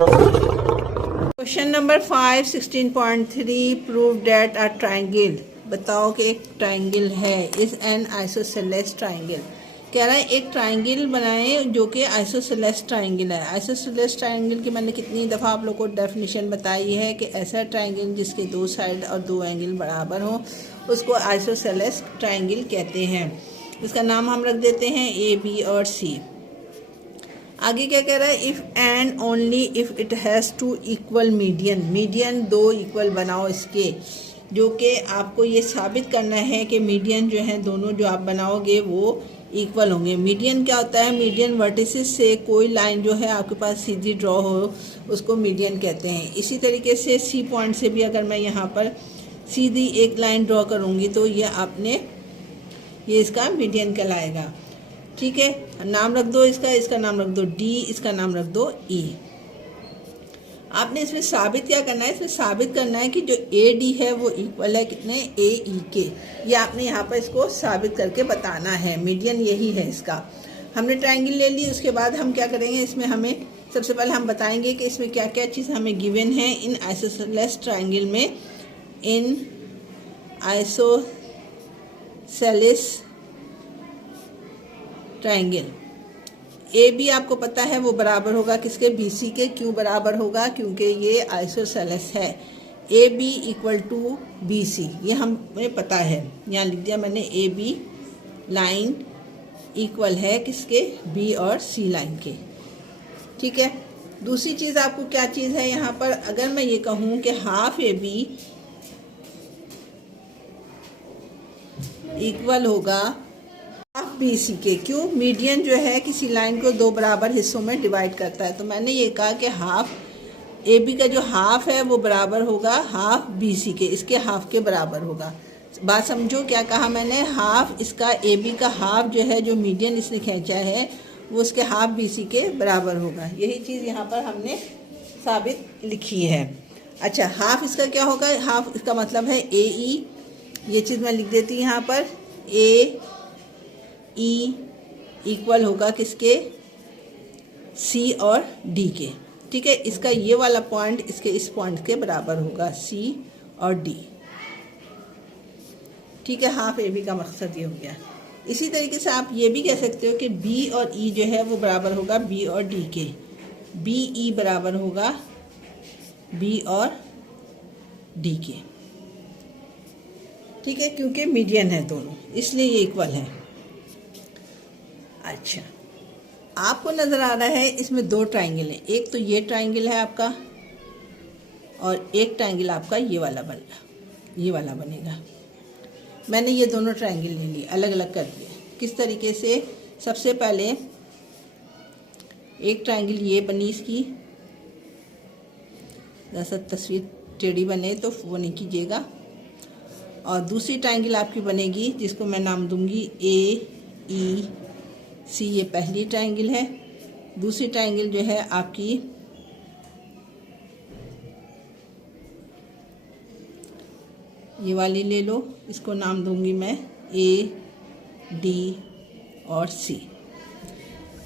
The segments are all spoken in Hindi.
Question number 5 16.3 prove that a triangle. बताओ कि एक ट्राइंगल है इज एन आइसोसेलेस ट्राइंगल। कह रहा है एक ट्राइंगल बनाएं जो कि आइसोसेलेस ट्राइंगल है। आइसोसेलेस ट्राइंगल की मैंने कितनी दफ़ा आप लोग को डेफिनेशन बताई है कि ऐसा ट्राइंगल जिसके दो साइड और दो एंगल बराबर हो उसको आइसोसेलेस ट्राइंगल कहते हैं। इसका नाम हम रख देते हैं ए, बी और सी। आगे क्या कह रहा है, if and only if it has to equal median. Median दो इक्वल बनाओ इसके, जो कि आपको ये साबित करना है कि मीडियन जो है दोनों जो आप बनाओगे वो इक्वल होंगे। मीडियन क्या होता है, मीडियन वर्टिसेस से कोई लाइन जो है आपके पास सीधी ड्रॉ हो उसको मीडियन कहते हैं। इसी तरीके से सी पॉइंट से भी अगर मैं यहाँ पर सीधी एक लाइन ड्रॉ करूँगी तो ये इसका मीडियन कहलाएगा। ठीक है, नाम रख दो इसका नाम रख दो डी, इसका नाम रख दो ई। आपने इसमें साबित क्या करना है, इसमें साबित करना है कि जो ए डी है वो इक्वल है कितने, ए ई के। ये आपने यहाँ पर इसको साबित करके बताना है। मीडियन यही है इसका। हमने ट्रायंगल ले ली, उसके बाद हम क्या करेंगे, इसमें हमें सबसे पहले हम बताएंगे कि इसमें क्या क्या चीज़ हमें गिवन है इन आइसोसेलेस ट्रायंगल में। इन आइसोसेलेस ट्रायंगल ए बी आपको पता है वो बराबर होगा किसके, बी सी के। क्यों बराबर होगा, क्योंकि ये आइसोसेलेस है। A B equal to B C, ये हमें पता है। यहाँ लिख दिया मैंने, ए बी लाइन इक्वल है किसके, बी और सी लाइन के। ठीक है, दूसरी चीज़ आपको क्या चीज़ है यहाँ पर, अगर मैं ये कहूँ कि हाफ ए बी इक्वल होगा हाफ बी सी के। क्यों, मीडियन जो है किसी लाइन को दो बराबर हिस्सों में डिवाइड करता है। तो मैंने ये कहा कि हाफ ए बी का जो हाफ है वो बराबर होगा हाफ बी सी के, इसके हाफ के बराबर होगा। बात समझो क्या कहा मैंने, हाफ इसका ए बी का हाफ जो है, जो मीडियन इसने खींचा है वो उसके हाफ बी सी के बराबर होगा। यही चीज़ यहाँ पर हमने साबित लिखी है। अच्छा, हाफ इसका क्या होगा, हाफ इसका मतलब है ए ई। ये चीज़ मैं लिख देती हूँ यहाँ पर, ए ई इक्वल होगा किसके, सी और डी के। ठीक है, इसका ये वाला पॉइंट इसके इस पॉइंट के बराबर होगा, सी और डी। ठीक है, हाफ ए बी का मकसद ये हो गया। इसी तरीके से आप ये भी कह सकते हो कि बी और ई जो है वो बराबर होगा बी और डी के। बी ई बराबर होगा बी और डी के। ठीक है, क्योंकि मीडियन है दोनों, इसलिए ये इक्वल है। अच्छा, आपको नज़र आ रहा है इसमें दो ट्रायंगल हैं, एक तो ये ट्रायंगल है आपका और एक ट्रायंगल आपका ये वाला बनेगा। मैंने ये दोनों ट्रायंगल ले लिए, अलग अलग कर दिए। किस तरीके से, सबसे पहले एक ट्रायंगल ये बनी इसकी, जैसा तस्वीर टेढ़ी बने तो वो नहीं कीजिएगा। और दूसरी ट्रायंगल आपकी बनेगी जिसको मैं नाम दूंगी ए ई सी, ये पहली ट्रायंगल है। दूसरी ट्रायंगल जो है आपकी ये वाली ले लो, इसको नाम दूंगी मैं ए डी और सी।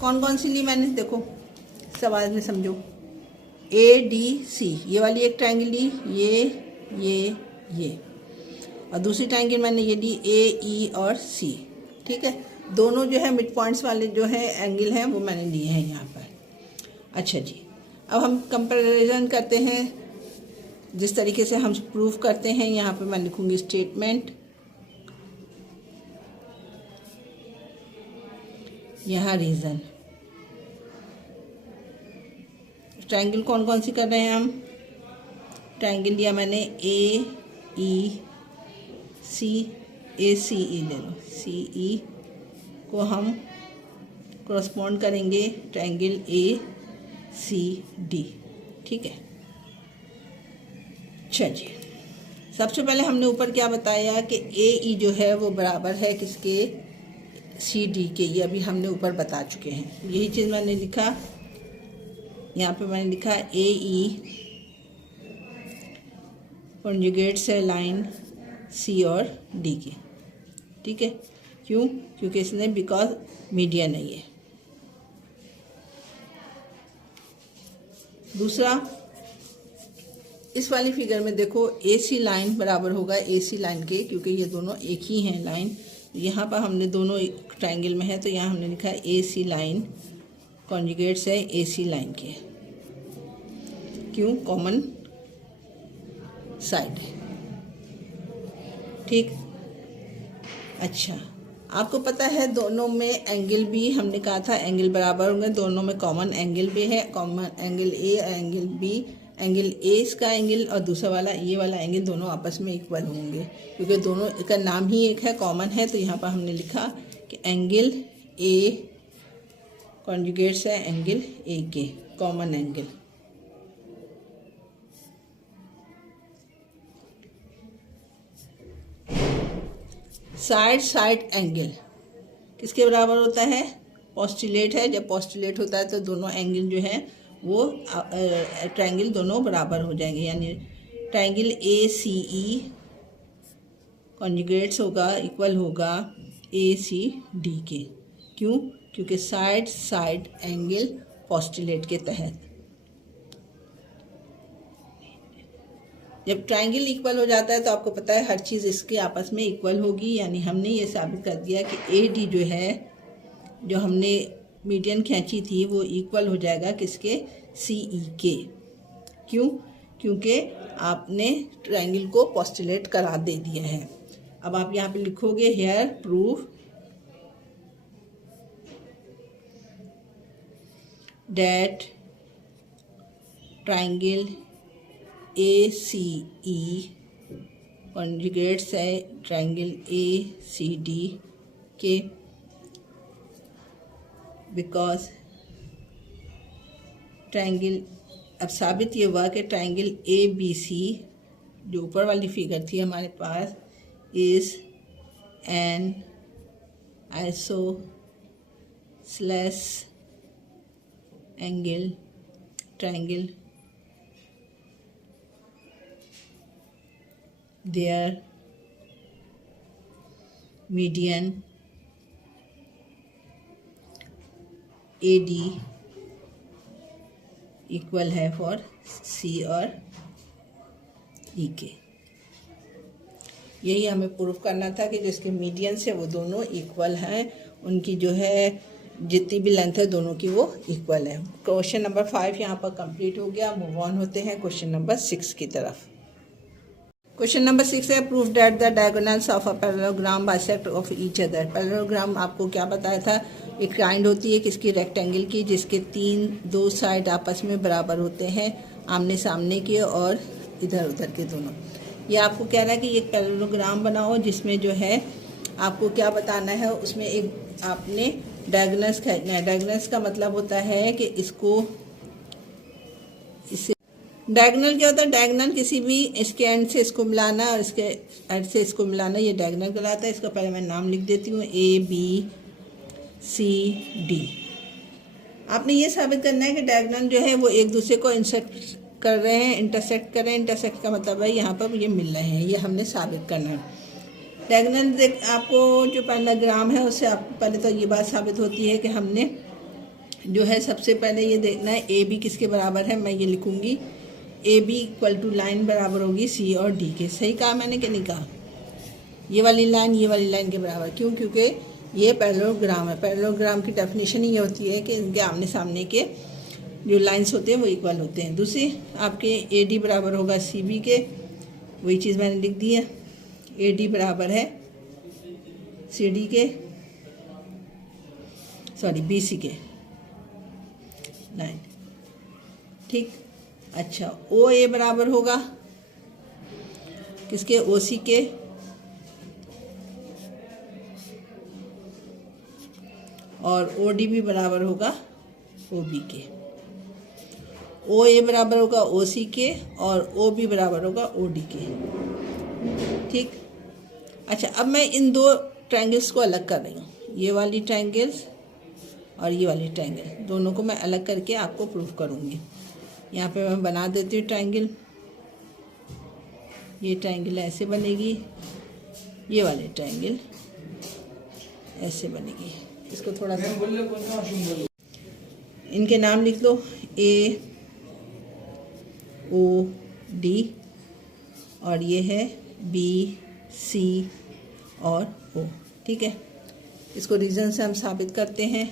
कौन कौन सी ली मैंने, देखो सवाल में समझो। ए डी सी, ये वाली एक ट्रायंगल ली, ये और दूसरी ट्रायंगल मैंने ये ली ए ई और सी। ठीक है, दोनों जो है मिड पॉइंट्स वाले जो है एंगल हैं वो मैंने लिए हैं यहाँ पर। अच्छा जी, अब हम कंपैरिजन करते हैं। जिस तरीके से हम प्रूफ करते हैं, यहाँ पे मैं लिखूँगी स्टेटमेंट, यहाँ रीज़न। ट्रायंगल कौन कौन सी कर रहे हैं हम, ट्रायंगल लिया मैंने ए ई सी, ए सी ई ले लो, सी ई को हम क्रॉसपॉन्ड करेंगे ट्रायंगल ए सी डी। ठीक है, चलिए सबसे पहले हमने ऊपर क्या बताया कि ए ई जो है वो बराबर है किसके, सी डी के। ये अभी हमने ऊपर बता चुके हैं। यही चीज़ मैंने लिखा यहाँ पे, मैंने लिखा ए ई कॉन्जुगेट्स है लाइन सी और डी की। ठीक है, क्यों, क्योंकि इसने बिकॉज मीडियन है ये। दूसरा, इस वाली फिगर में देखो AC लाइन बराबर होगा AC लाइन के, क्योंकि ये दोनों एक ही हैं लाइन। यहाँ पर हमने दोनों ट्रायंगल में है तो यहाँ हमने लिखा है AC लाइन कॉन्जुगेट्स है AC लाइन के। क्यों? कॉमन साइड है। ठीक। अच्छा, आपको पता है दोनों में एंगल भी हमने कहा था एंगल बराबर होंगे, दोनों में कॉमन एंगल भी है, कॉमन एंगल A और एंगल B। एंगल A इसका एंगल और दूसरा वाला ये वाला एंगल दोनों आपस में इक्वल होंगे, क्योंकि दोनों का नाम ही एक है, कॉमन है। तो यहाँ पर हमने लिखा कि एंगल A कॉन्जुगेट्स है एंगल A के, common angle. Side side angle किसके बराबर होता है? पोस्टुलेट है। जब पोस्टुलेट होता है तो दोनों एंगल जो है वो ट्रायंगल दोनों बराबर हो जाएंगे, यानी ट्रायंगल ACE कॉन्जुगेट्स होगा, इक्वल होगा ACD के। क्यों? क्योंकि साइड साइड एंगल पोस्टुलेट के तहत। जब ट्रायंगल इक्वल हो जाता है तो आपको पता है हर चीज़ इसके आपस में इक्वल होगी, यानी हमने ये साबित कर दिया कि AD जो है, जो हमने मीडियन खींची थी, वो इक्वल हो जाएगा किसके? CE के। क्यों? क्योंकि आपने ट्रायंगल को पोस्टुलेट करा दे दिया है। अब आप यहाँ पे लिखोगे here proof that triangle ACE conjugates है ट्रायंगल ACD के, बिकॉज ट्रायंगल, अब साबित ये हुआ कि ट्रायंगल ABC जो ऊपर वाली फिगर थी हमारे पास, is an isosceles angle triangle, their median AD equal है फॉर C और E के। यही हमें प्रूफ करना था कि जो इसके मीडियन से वो दोनों इक्वल हैं, उनकी जो है जितनी भी लेंथ है दोनों की वो इक्वल है। क्वेश्चन नंबर 5 यहाँ पर कंप्लीट हो गया। मूव ऑन होते हैं क्वेश्चन नंबर 6 की तरफ। क्वेश्चन नंबर 6 है proof that the diagonals of a parallelogram bisect of each other. Parallelogram आपको क्या बताया था? एक काइंड होती है किसकी? रेक्टेंगल की, जिसके दो साइड आपस में बराबर होते हैं, आमने सामने के और इधर उधर के दोनों। ये आपको कह रहा है कि एक पैरेललोग्राम बनाओ जिसमें जो है आपको क्या बताना है, उसमें एक आपने डायगोनल्स खींचना है। डायगोनल्स का मतलब होता है कि इसको इसे, डायगोनल क्या होता है? डायगोनल किसी भी इसके एंड से इसको मिलाना और इसके एंड से इसको मिलाना, ये डायगोनल कहलाता है। इसका पहले मैं नाम लिख देती हूँ, ABCD। आपने ये साबित करना है कि डायगोनल जो है वो एक दूसरे को इंटरसेक्ट कर रहे हैं, इंटरसेक्ट कर रहे हैं। इंटरसेक्ट का मतलब है यहाँ पर ये मिल रहे हैं, ये हमने साबित करना है। डायगोनल आपको जो पैरेललोग्राम है उससे आपको पहले तो ये बात साबित होती है कि हमने जो है सबसे पहले ये देखना है AB किसके बराबर है। मैं ये लिखूँगी AB इक्वल टू लाइन बराबर होगी C और D के। सही कहा मैंने कि नहीं कहा? ये वाली लाइन के बराबर। क्यों? क्योंकि ये पैरेललोग्राम है। पैरेललोग्राम की डेफिनेशन ही होती है कि इनके आमने सामने के जो लाइंस होते हैं वो इक्वल होते हैं। दूसरी आपके AD बराबर होगा CB के, वही चीज़ मैंने लिख दी है। AD बराबर है CD के, सॉरी BC के लाइन। ठीक। अच्छा, OA बराबर होगा किसके? OC के, और OD भी बराबर होगा OB के। OA बराबर होगा OC के और OB बराबर होगा OD के। ठीक। अच्छा, अब मैं इन दो ट्रायंगल्स को अलग कर रही हूँ, ये वाली ट्रायंगल्स और ये वाली ट्रायंगल, दोनों को मैं अलग करके आपको प्रूफ करूँगी। यहाँ पे मैं बना देती हूँ ट्रायंगल। ये ट्रायंगल ऐसे बनेगी, ये वाली ट्रायंगल ऐसे बनेगी। इसको थोड़ा सा इनके नाम लिख लो, A AOD और ये है BC और O। ठीक है, इसको रीज़न से हम साबित करते हैं।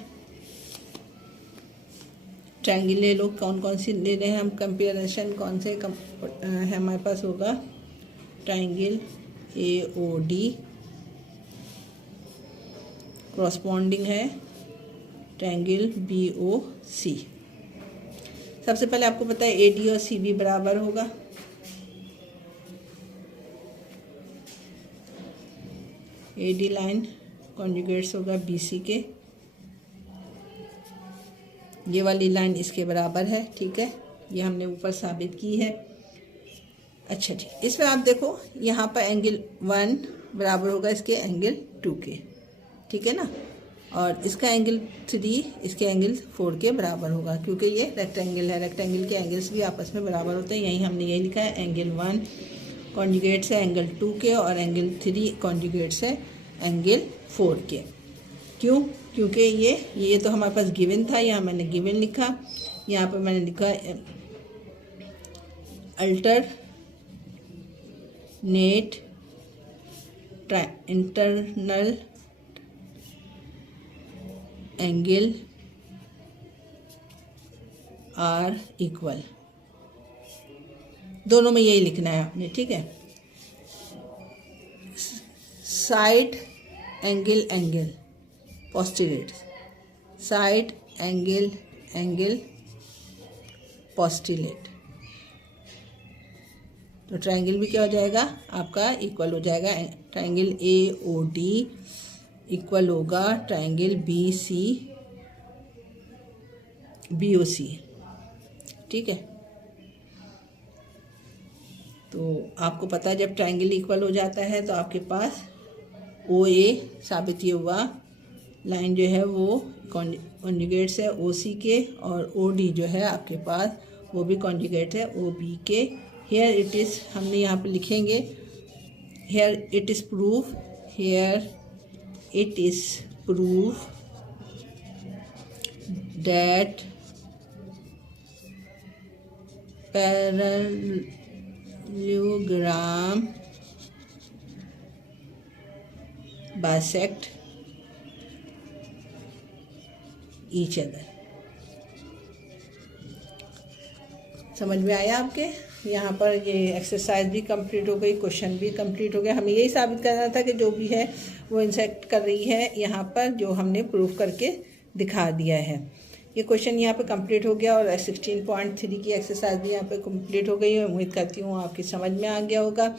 ट्रायंगल ले लो, कौन कौन सी ले रहे हैं हम, कंपेरिजन कौन से है हमारे पास होगा। ट्रायंगल AOD कॉरस्पॉन्डिंग है ट्रायंगल BOC। सबसे पहले आपको पता है AD और CB बराबर होगा। AD लाइन कॉन्जुगेट्स होगा BC के, ये वाली लाइन इसके बराबर है। ठीक है, ये हमने ऊपर साबित की है। अच्छा जी, इसमें आप देखो यहाँ पर एंगल 1 बराबर होगा इसके एंगल 2 के। ठीक है ना, और इसका एंगल 3 इसके एंगल 4 के बराबर होगा, क्योंकि ये रेक्टेंगल है। रेक्टेंगल के एंगल्स भी आपस में बराबर होते हैं। यहीं हमने यही लिखा है, एंगल 1 कॉन्जुगेट्स है एंगल 2 के और एंगल 3 कॉन्जुगेट्स है एंगल 4 के। क्यों? क्योंकि ये तो हमारे पास गिवन था, यहाँ मैंने गिवन लिखा, यहाँ पर मैंने लिखा alternate internal angle are equal, दोनों में यही लिखना है आपने। ठीक है, side angle postulate, side angle postulate, तो ट्रायंगल भी क्या हो जाएगा आपका, इक्वल हो जाएगा। ट्रायंगल AOD इक्वल होगा ट्रायंगल BOC। ठीक है, तो आपको पता है जब ट्रायंगल इक्वल हो जाता है तो आपके पास OA साबित ये हुआ, लाइन जो है वो कॉन्जुगेट्स है OC के, और OD जो है आपके पास वो भी कॉन्जुगेट है OB के। हेयर इट इज़, हमने यहाँ पे लिखेंगे here it is proof, here it is proof that parallelogram bisect each other. समझ में आया आपके? यहाँ पर ये एक्सरसाइज भी कंप्लीट हो गई, क्वेश्चन भी कंप्लीट हो गया। हमें यही साबित करना था कि जो भी है वो इंसेक्ट कर रही है यहाँ पर, जो हमने प्रूफ करके दिखा दिया है। ये क्वेश्चन यहाँ पे कंप्लीट हो गया और 16.3 की एक्सरसाइज भी यहाँ पे कंप्लीट हो गई है। उम्मीद करती हूँ आपकी समझ में आ गया होगा।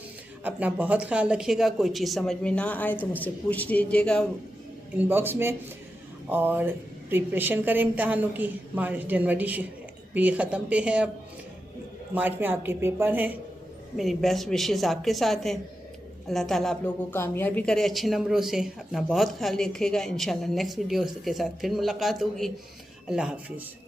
अपना बहुत ख्याल रखिएगा। कोई चीज़ समझ में ना आए तो मुझसे पूछ लीजिएगा इनबॉक्स में, और प्रिपरेशन करें इम्तहानों की। जनवरी भी ख़त्म पे है, अब मार्च में आपके पेपर हैं। मेरी बेस्ट विशेस आपके साथ हैं। अल्लाह ताला आप लोगों को कामयाबी करे अच्छे नंबरों से। अपना बहुत ख्याल रखिएगा। इंशाल्लाह नेक्स्ट वीडियो के साथ फिर मुलाकात होगी। अल्लाह हाफिज़।